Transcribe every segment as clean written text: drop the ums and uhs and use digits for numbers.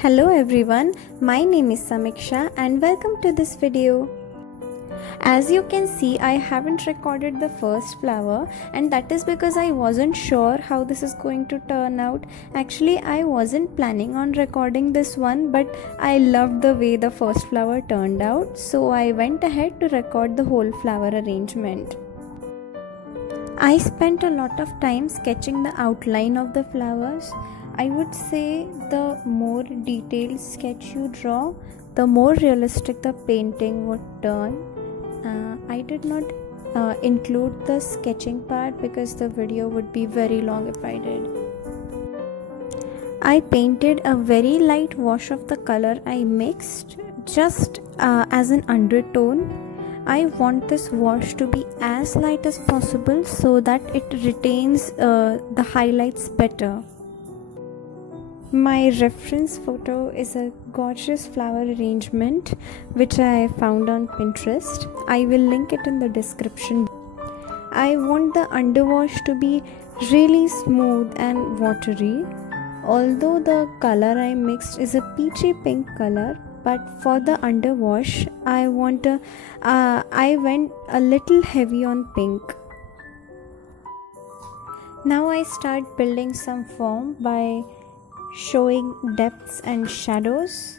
Hello everyone, my name is Samiksha and welcome to this video. As you can see, I haven't recorded the first flower and that is because I wasn't sure how this is going to turn out. Actually, I wasn't planning on recording this one, but I loved the way the first flower turned out, so I went ahead to record the whole flower arrangement. I spent a lot of time sketching the outline of the flowers. I would say the more detailed sketch you draw, the more realistic the painting would turn. I did not include the sketching part because the video would be very long if I did. I painted a very light wash of the color I mixed just as an undertone. I want this wash to be as light as possible so that it retains the highlights better. My reference photo is a gorgeous flower arrangement which I found on Pinterest. I will link it in the description. I want the underwash to be really smooth and watery. Although the color I mixed is a peachy pink color, but for the underwash I went a little heavy on pink. Now I start building some form by showing depths and shadows.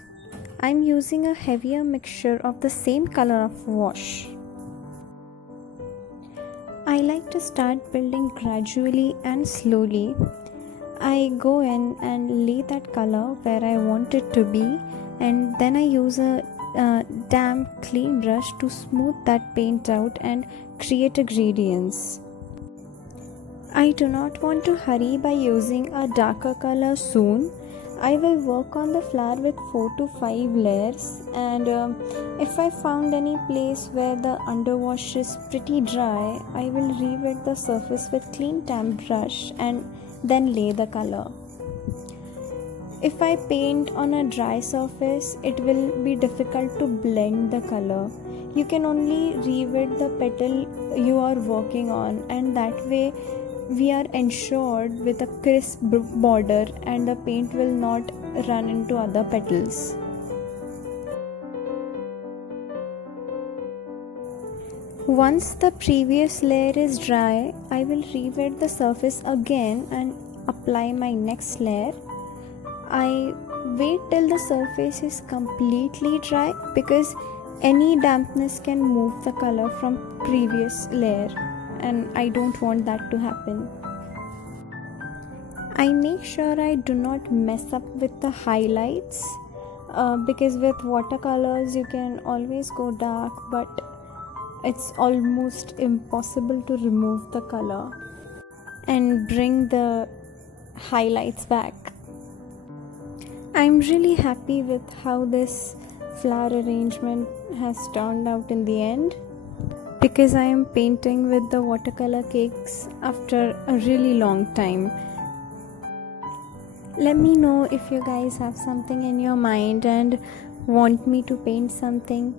I'm using a heavier mixture of the same color of wash. I like to start building gradually and slowly. I go in and lay that color where I want it to be, and then I use a damp clean brush to smooth that paint out and create a gradients. I do not want to hurry by using a darker color soon. I will work on the flower with 4 to 5 layers, and if I found any place where the underwash is pretty dry, I will rewet the surface with clean damp brush and then lay the color. If I paint on a dry surface, it will be difficult to blend the color. You can only rewet the petal you are working on, and that way we are ensured with a crisp border and the paint will not run into other petals. Once the previous layer is dry, I will rewet the surface again and apply my next layer. I wait till the surface is completely dry because any dampness can move the color from previous layer, and I don't want that to happen. I make sure I do not mess up with the highlights because with watercolors you can always go dark, but it's almost impossible to remove the color and bring the highlights back. I'm really happy with how this flower arrangement has turned out in the end, because I am painting with the watercolor cakes after a really long time. Let me know if you guys have something in your mind and want me to paint something.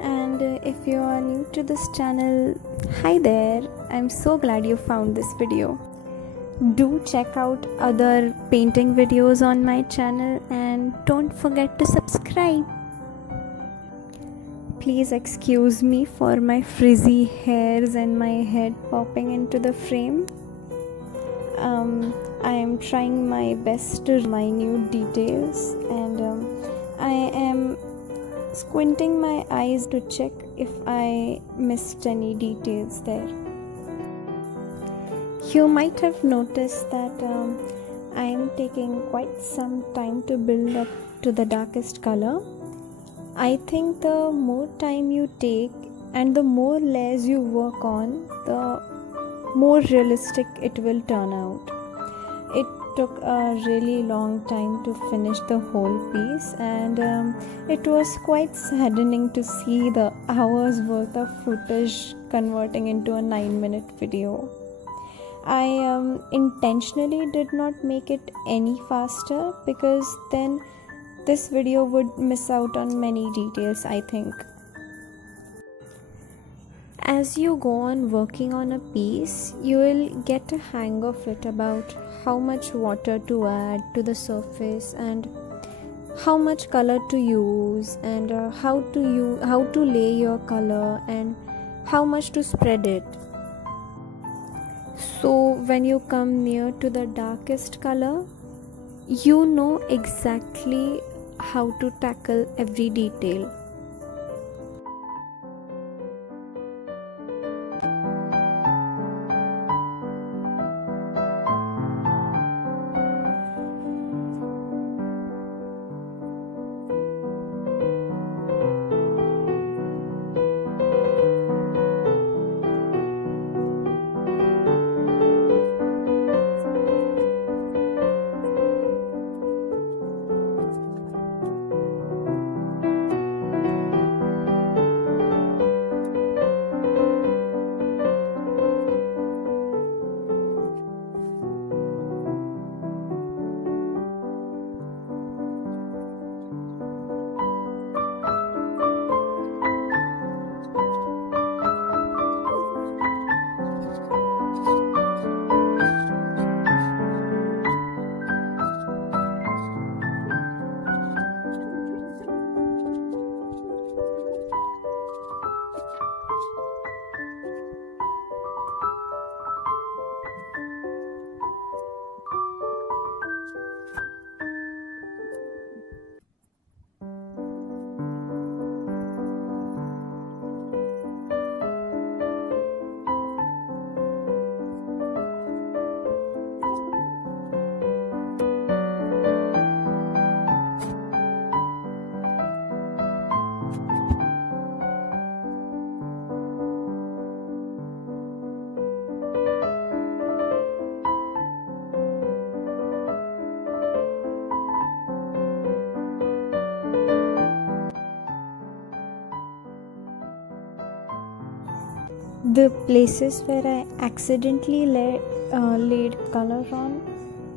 And if you are new to this channel, hi there, I'm so glad you found this video. Do check out other painting videos on my channel and don't forget to subscribe. Please excuse me for my frizzy hairs and my head popping into the frame. I am trying my best to minute details, and I am squinting my eyes to check if I missed any details there. You might have noticed that I am taking quite some time to build up to the darkest color. I think the more time you take and the more layers you work on, the more realistic it will turn out. It took a really long time to finish the whole piece, and it was quite saddening to see the hours worth of footage converting into a 9-minute video. I intentionally did not make it any faster because then this video would miss out on many details, I think. As you go on working on a piece, you will get a hang of it about how much water to add to the surface and how much color to use, and how to lay your color and how much to spread it. So when you come near to the darkest color, you know exactly how to tackle every detail. The places where I accidentally laid color on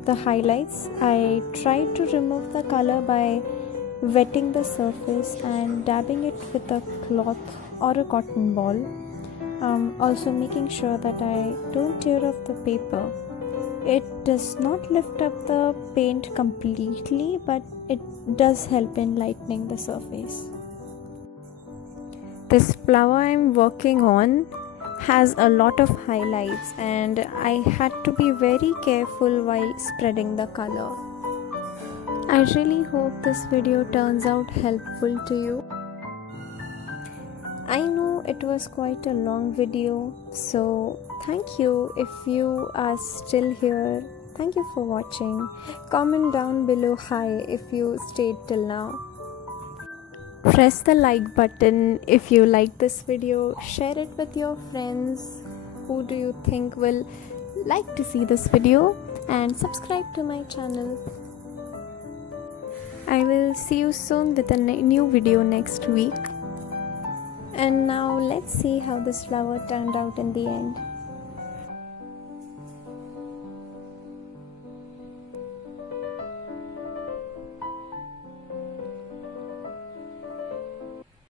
the highlights, I tried to remove the color by wetting the surface and dabbing it with a cloth or a cotton ball. Also making sure that I don't tear off the paper. It does not lift up the paint completely, but it does help in lightening the surface. This flower I'm working on has a lot of highlights, and I had to be very careful while spreading the color. I really hope this video turns out helpful to you. I know it was quite a long video, so thank you if you are still here. Thank you for watching. Comment down below hi if you stayed till now. Press the like button if you like this video. Share it with your friends. Who do you think will like to see this video? And subscribe to my channel. I will see you soon with a new video next week. And now let's see how this flower turned out in the end.